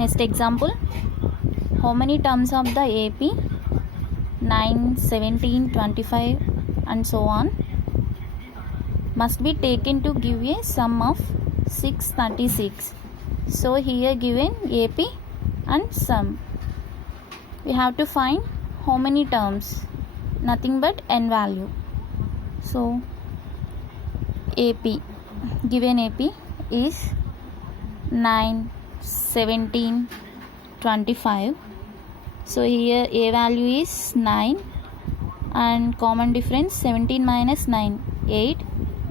Next example, how many terms of the AP 9, 17, 25 and so on must be taken to give a sum of 636. So here given AP and sum. We have to find how many terms, nothing but n value. So AP, given AP is 9, 17, 25. So here A value is 9 and common difference 17 minus 9, 8,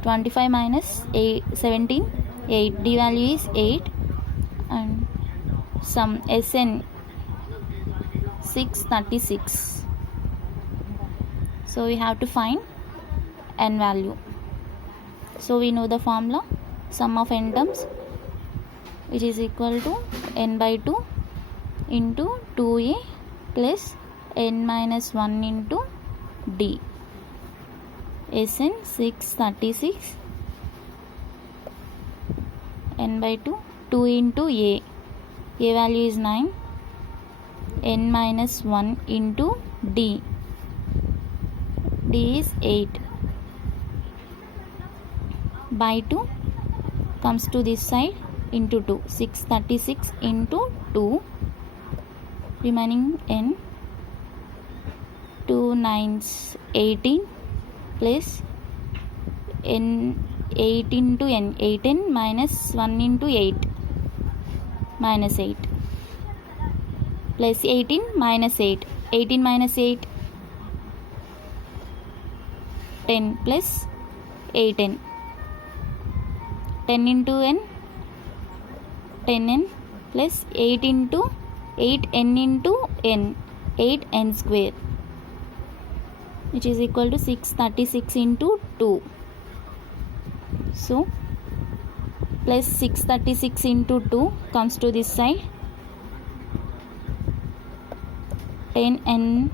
25 minus 8, 17, 8. D value is 8 and sum Sn 636. So we have to find n value. So we know the formula, sum of n terms, which is equal to n by 2 into 2a plus n minus 1 into d. Sn 636, n by 2, 2 into a value is 9, n minus 1 into d is 8, by 2 comes to this side into 2, 636 into 2, remaining n, 2 9s 18 plus n, 8 into n, 8n minus 1 into 8, minus 8 plus 18 minus 8, 18 minus 8, 10 plus 8n, 10 into n, 10n plus 8 into 8n into n, 8n square, which is equal to 636 into 2. So plus 636 into 2 comes to this side, 10n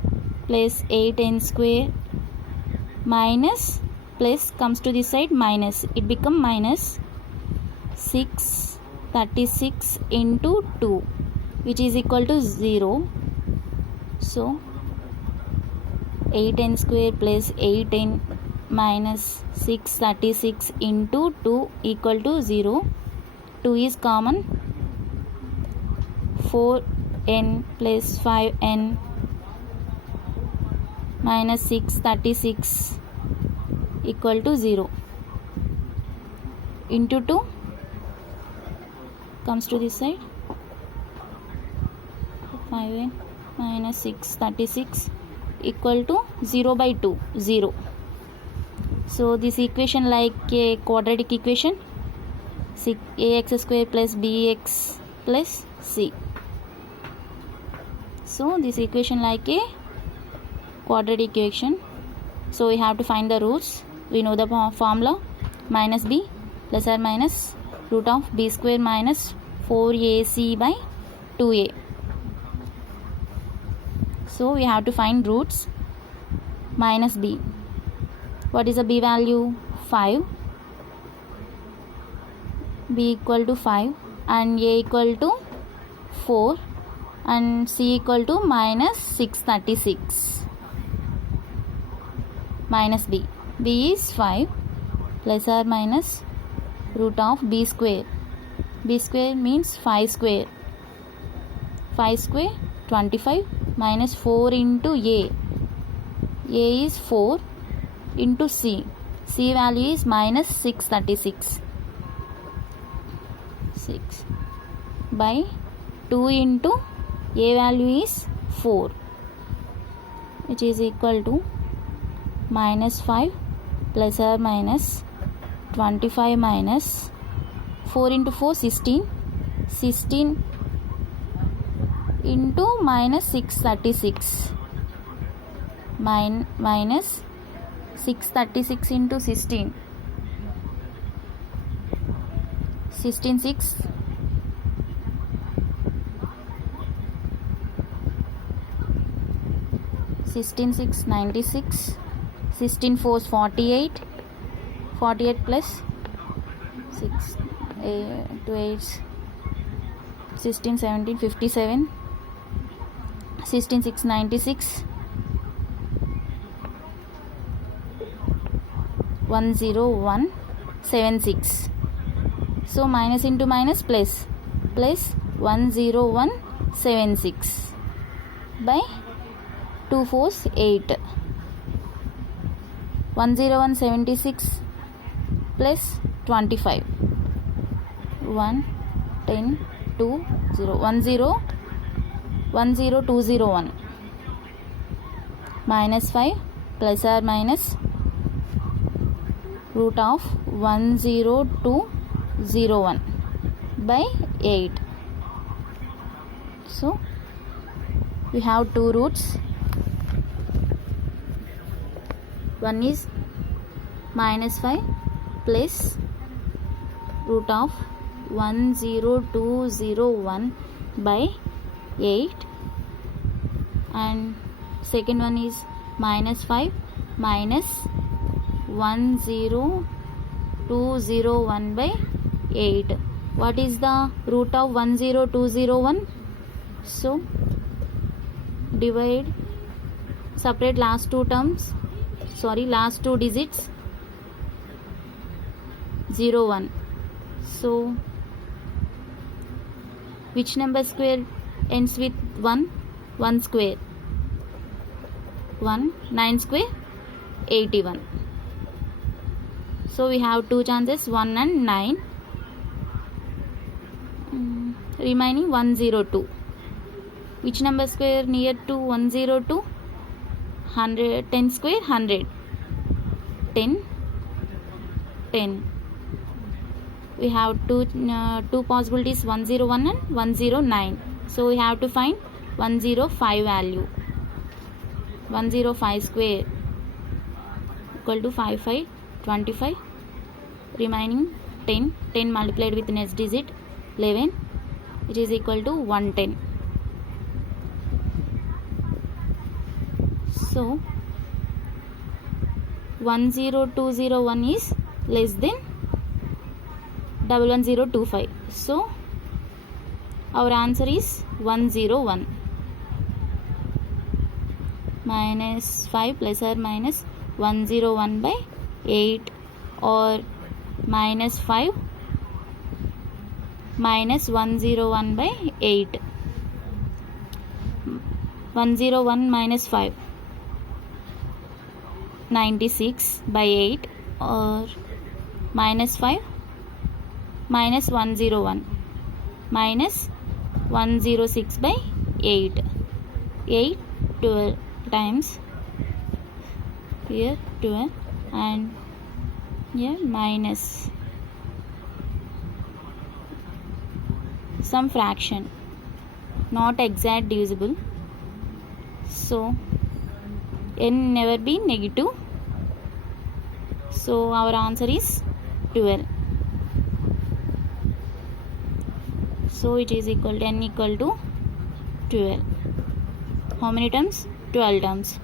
plus 8n square minus plus comes to this side minus, it become minus 636 into 2, which is equal to 0. So 8n square plus 8n minus 636 into 2 equal to 0. 2 is common. 4n plus 5n minus 636 equal to 0. Into 2 comes to this side, 5n minus 636 equal to 0 by 2, 0. So this equation like a quadratic equation, ax square plus bx plus c. So this equation like a quadratic equation. So we have to find the roots. We know the formula, minus b plus or minus root of b square minus 4ac by 2a. So we have to find roots. Minus b, what is the b value? 5, b equal to 5 and a equal to 4 and c equal to minus 636. Minus b, b is 5 plus or minus root of b square. B square means 5 square. 5 square 25 minus 4 into a. A is 4 into c. C value is minus 636. 6 by 2 into a value is 4, which is equal to minus 5 plus or minus 25 minus 4 into 4, 16. 16 into minus 636. Minus 636 into 16. 16 6. 16 6 96. 16 4 48. 48 plus 6 2 8 16 17 57, 16 6 96, 101 76. So minus into minus plus 10176 by 2 4s 8. 10176 plus 25, 1 10 2 0, 10201 minus 5 plus or minus root of 10201 by 8. So we have two roots. One is minus 5 plus root of 10201 by 8, and second one is minus 5 minus 10201 by 8. What is the root of 10201? So divide, separate last two digits 01. So which number square ends with 1? 1 square. 1 9 square 81. So we have two chances, 1 and 9. Remaining 102. Which number square near to 102? 100. 10 square 100. 10 10. We have two possibilities, 101 and 109. So we have to find 105 value. 105 square equal to 5 5 25. Remaining 10 multiplied with next digit 11, it is equal to 110. So 10201 is less than 11025. So our answer is 101. Minus 5 plus or minus 101 by 8, or minus 5 minus 101 by 8. 101 minus 5, 96 by 8, or minus 5 minus 101 minus 106 by 8. 8 12 times here 12 and here minus some fraction, not exact divisible. So n never be negative. So our answer is 12. So it is equal to n equal to 12. How many terms? 12 terms.